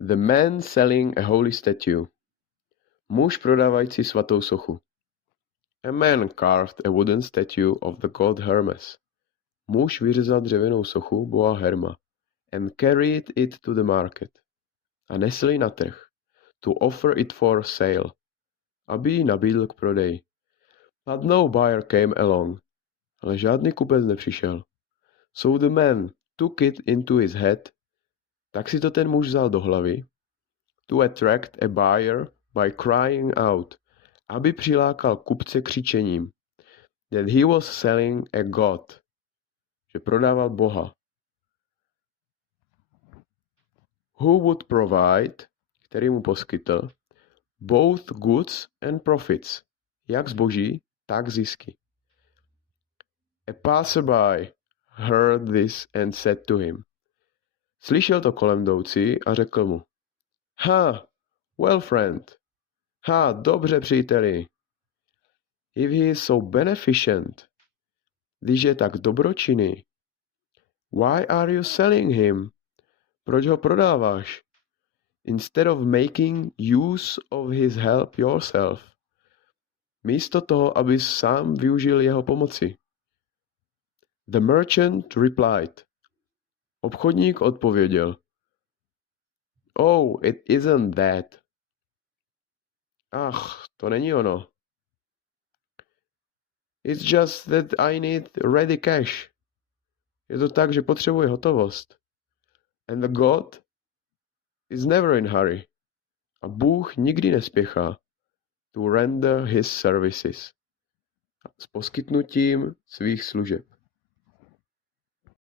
The man selling a holy statue. Muž prodávající svatou sochu. A man carved a wooden statue of the god Hermes. Muž vyřezal dřevěnou sochu boha Herma and carried it to the market. A nesl ji na trh. To offer it for sale. Aby ji nabídl k prodeji. But no buyer came along. Ale žádný kupec nepřišel. So the man took it into his head. Tak si to ten muž vzal do hlavy. To attract a buyer by crying out. Aby přilákal kupce křičením. That he was selling a god. Že prodával boha. Who would provide, který mu poskytl, both goods and profits, jak zboží, tak zisky. A passerby heard this and said to him. Slyšel to kolem jdoucí a řekl mu. Well friend. Dobře příteli. If he is so beneficent, když je tak dobročinný, why are you selling him? Proč ho prodáváš? Instead of making use of his help yourself. Místo toho, abys sám využil jeho pomoci. The merchant replied. Obchodník odpověděl. Oh, it isn't that. To není ono. It's just that I need ready cash. Je to tak, že potřebuji hotovost. And the God is never in hurry. A Bůh nikdy nespěchá to render his services. S poskytnutím svých služeb.